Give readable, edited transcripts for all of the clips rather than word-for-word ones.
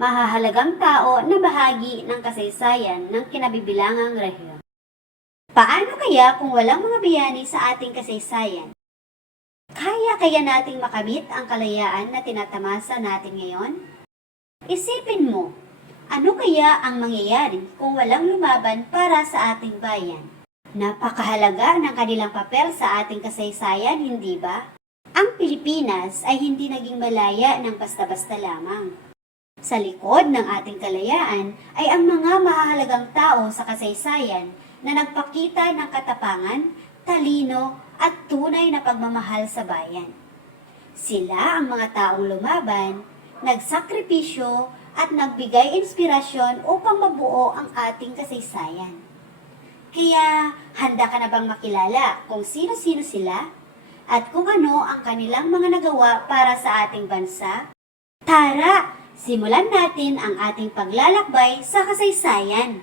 mahahalagang tao na bahagi ng kasaysayan ng kinabibilangang rehiyon. Paano kaya kung walang mga bayani sa ating kasaysayan? Kaya nating makamit ang kalayaan na tinatamasa natin ngayon? Isipin mo, ano kaya ang mangyayari kung walang lumaban para sa ating bayan? Napakahalaga ng kanilang papel sa ating kasaysayan, hindi ba? Ang Pilipinas ay hindi naging malaya ng basta-basta lamang. Sa likod ng ating kalayaan ay ang mga mahahalagang tao sa kasaysayan na nagpakita ng katapangan, talino at tunay na pagmamahal sa bayan. Sila ang mga taong lumaban, nagsakripisyo at nagbigay inspirasyon upang mabuo ang ating kasaysayan. Kaya, handa ka na bang makilala kung sino-sino sila at kung ano ang kanilang mga nagawa para sa ating bansa? Tara, simulan natin ang ating paglalakbay sa kasaysayan.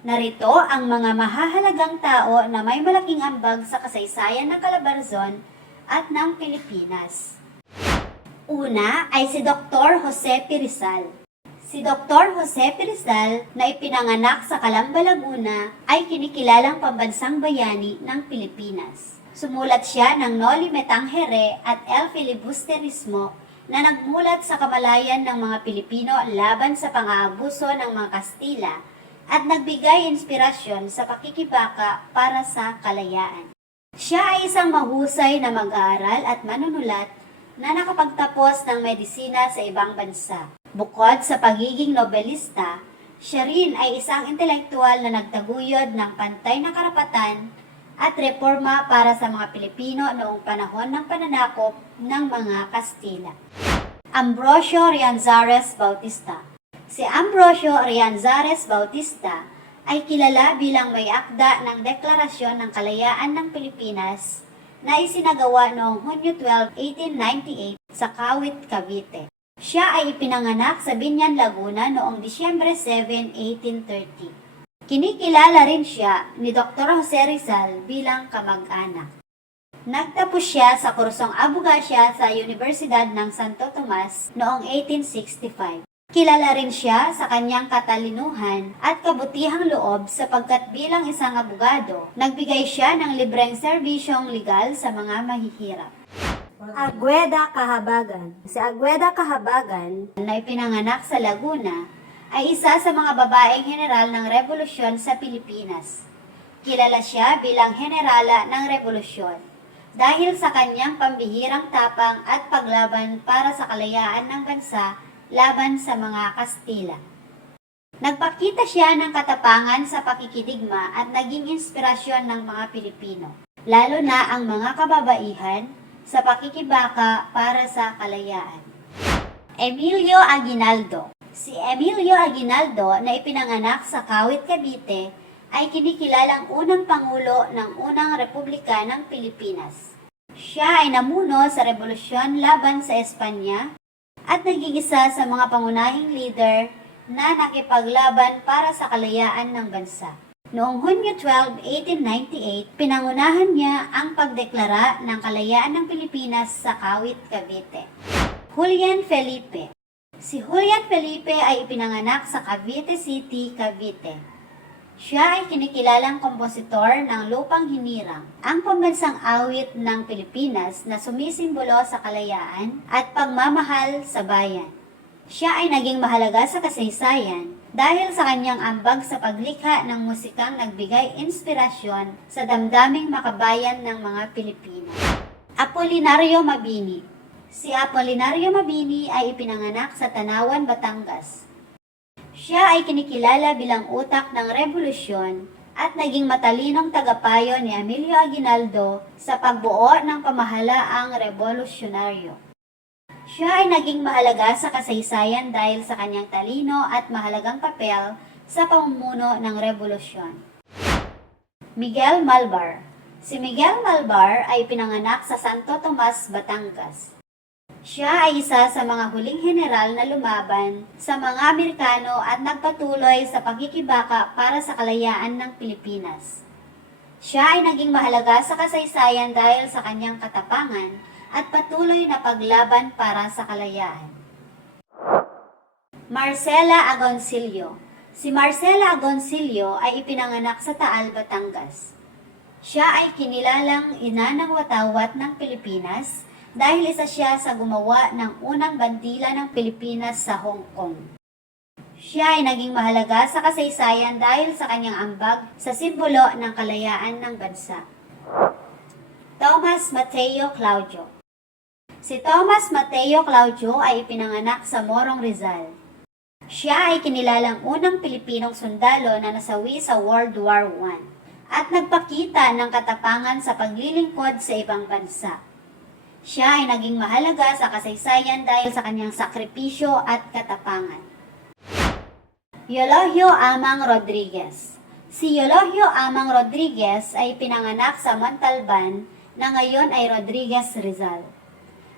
Narito ang mga mahahalagang tao na may malaking ambag sa kasaysayan ng Calabarzon at ng Pilipinas. Una ay si Dr. Jose P. Rizal. Si Dr. Jose P. Rizal na ipinanganak sa Calamba, Laguna ay kinikilalang pambansang bayani ng Pilipinas. Sumulat siya ng Noli Me Tangere at El Filibusterismo na nagmulat sa kamalayan ng mga Pilipino laban sa pang-aabuso ng mga Kastila at nagbigay inspirasyon sa pakikibaka para sa kalayaan. Siya ay isang mahusay na mag-aaral at manunulat na nakapagtapos ng medisina sa ibang bansa. Bukod sa pagiging nobelista, siya rin ay isang intelektual na nagtaguyod ng pantay na karapatan at reforma para sa mga Pilipino noong panahon ng pananakop ng mga Kastila. Ambrosio Rianzares Bautista. Si Ambrosio Rianzares Bautista ay kilala bilang may akda ng Deklarasyon ng Kalayaan ng Pilipinas na isinagawa noong Hunyo 12, 1898 sa Kawit, Cavite. Siya ay ipinanganak sa Binyan, Laguna noong Disyembre 7, 1830. Kinikilala rin siya ni Dr. Jose Rizal bilang kamag-anak. Nagtapos siya sa kursong abogasya sa Universidad ng Santo Tomas noong 1865. Kilala rin siya sa kanyang katalinuhan at kabutihang loob sapagkat bilang isang abogado, nagbigay siya ng libreng serbisyong legal sa mga mahihirap. Agueda Cahabagan. Si Agueda Cahabagan na ipinanganak sa Laguna ay isa sa mga babaeng general ng revolusyon sa Pilipinas. Kilala siya bilang generala ng revolusyon dahil sa kanyang pambihirang tapang at paglaban para sa kalayaan ng bansa laban sa mga Kastila. Nagpakita siya ng katapangan sa pakikidigma at naging inspirasyon ng mga Pilipino, lalo na ang mga kababaihan sa pakikibaka para sa kalayaan. Emilio Aguinaldo. Si Emilio Aguinaldo na ipinanganak sa Kawit, Cavite ay kinikilalang unang pangulo ng unang republika ng Pilipinas. Siya ay namuno sa revolusyon laban sa Espanya at naging isa sa mga pangunahing leader na nakipaglaban para sa kalayaan ng bansa. Noong Hunyo 12, 1898, pinangunahan niya ang pagdeklara ng kalayaan ng Pilipinas sa Kawit, Cavite. Julian Felipe. Si Julian Felipe ay ipinanganak sa Cavite City, Cavite. Siya ay kinikilalang kompositor ng Lupang Hinirang, ang pambansang awit ng Pilipinas na sumisimbolo sa kalayaan at pagmamahal sa bayan. Siya ay naging mahalaga sa kasaysayan dahil sa kanyang ambag sa paglikha ng musikang nagbigay inspirasyon sa damdaming makabayan ng mga Pilipino. Apolinario Mabini. Si Apolinario Mabini ay ipinanganak sa Tanawan, Batangas. Siya ay kinikilala bilang utak ng revolusyon at naging matalinong tagapayo ni Emilio Aguinaldo sa pagbuo ng pamahalaang revolusyonaryo. Siya ay naging mahalaga sa kasaysayan dahil sa kanyang talino at mahalagang papel sa pamumuno ng revolusyon. Miguel Malvar. Si Miguel Malvar ay pinanganak sa Santo Tomas, Batangas. Siya ay isa sa mga huling general na lumaban sa mga Amerikano at nagpatuloy sa pakikibaka para sa kalayaan ng Pilipinas. Siya ay naging mahalaga sa kasaysayan dahil sa kanyang katapangan at patuloy na paglaban para sa kalayaan. Marcela Agoncillo. Si Marcela Agoncillo ay ipinanganak sa Taal, Batangas. Siya ay kinilalang ina ng watawat ng Pilipinas dahil isa siya sa gumawa ng unang bandila ng Pilipinas sa Hong Kong. Siya ay naging mahalaga sa kasaysayan dahil sa kanyang ambag sa simbolo ng kalayaan ng bansa. Tomas Mateo Claudio. Si Tomas Mateo Claudio ay ipinanganak sa Morong, Rizal. Siya ay kinilalang unang Pilipinong sundalo na nasawi sa World War I at nagpakita ng katapangan sa paglilingkod sa ibang bansa. Siya ay naging mahalaga sa kasaysayan dahil sa kanyang sakripisyo at katapangan. Eulogio Amang Rodriguez. Si Eulogio Amang Rodriguez ay pinanganak sa Montalban na ngayon ay Rodriguez, Rizal.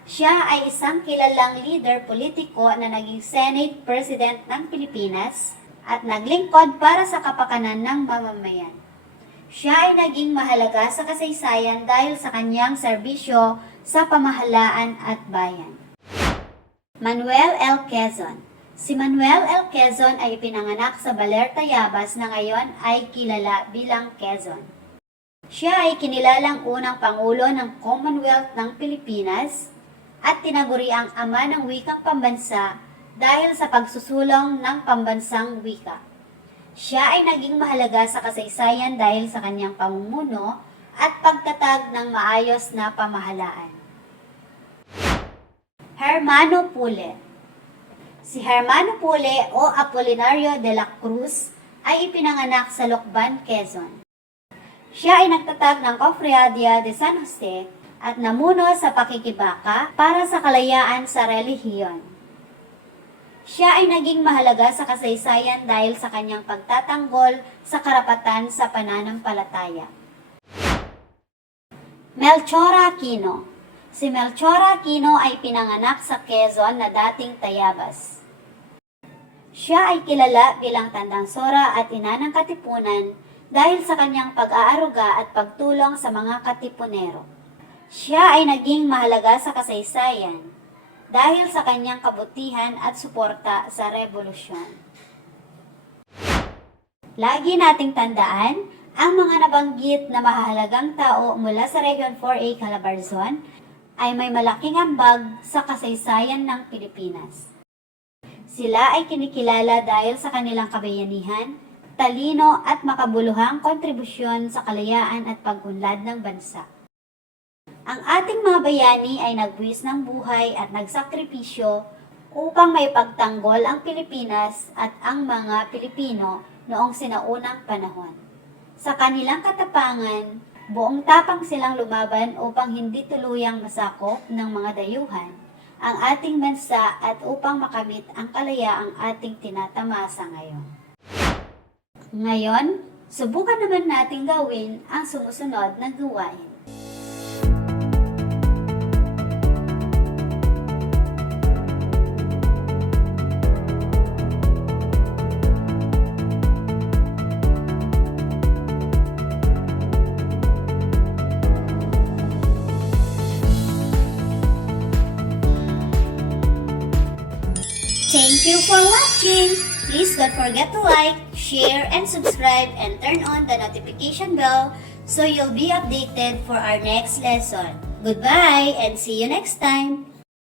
Siya ay isang kilalang leader politiko na naging Senate President ng Pilipinas at naglingkod para sa kapakanan ng mamamayan. Siya ay naging mahalaga sa kasaysayan dahil sa kanyang serbisyo sa pamahalaan at bayan. Manuel L. Quezon. Si Manuel L. Quezon ay pinanganak sa Baler, Tayabas na ngayon ay kilala bilang Quezon. Siya ay kinilalang unang Pangulo ng Commonwealth ng Pilipinas at tinaguriang ama ng wikang pambansa dahil sa pagsusulong ng pambansang wika. Siya ay naging mahalaga sa kasaysayan dahil sa kanyang pamumuno at pagtatag ng maayos na pamahalaan. Hermano Pule. Si Hermano Pule o Apolinario de la Cruz ay ipinanganak sa Lucban, Quezon. Siya ay nagtatag ng Cofradía de San Jose at namuno sa pakikibaka para sa kalayaan sa relihiyon. Siya ay naging mahalaga sa kasaysayan dahil sa kanyang pagtatanggol sa karapatan sa pananampalataya. Melchor Aquino. Si Melchor Aquino ay pinanganak sa Quezon na dating Tayabas. Siya ay kilala bilang Tandang Sora at ina ng Katipunan dahil sa kanyang pag-aaruga at pagtulong sa mga Katipunero. Siya ay naging mahalaga sa kasaysayan dahil sa kanyang kabutihan at suporta sa revolusyon. Lagi nating tandaan, ang mga nabanggit na mahalagang tao mula sa Region 4A Calabarzon ay may malaking ambag sa kasaysayan ng Pilipinas. Sila ay kinikilala dahil sa kanilang kabayanihan, talino at makabuluhang kontribusyon sa kalayaan at pag-unlad ng bansa. Ang ating mga bayani ay nagbuwis ng buhay at nagsakripisyo upang may pagtanggol ang Pilipinas at ang mga Pilipino noong sinaunang panahon. Sa kanilang katapangan, buong tapang silang lumaban upang hindi tuluyang masakop ng mga dayuhan ang ating bansa at upang makamit ang kalayaang ating tinatamasa ngayon. Ngayon, subukan naman natin gawin ang sumusunod na gawain. Thank you for watching! Please don't forget to like, share, and subscribe and turn on the notification bell so you'll be updated for our next lesson. Goodbye and see you next time!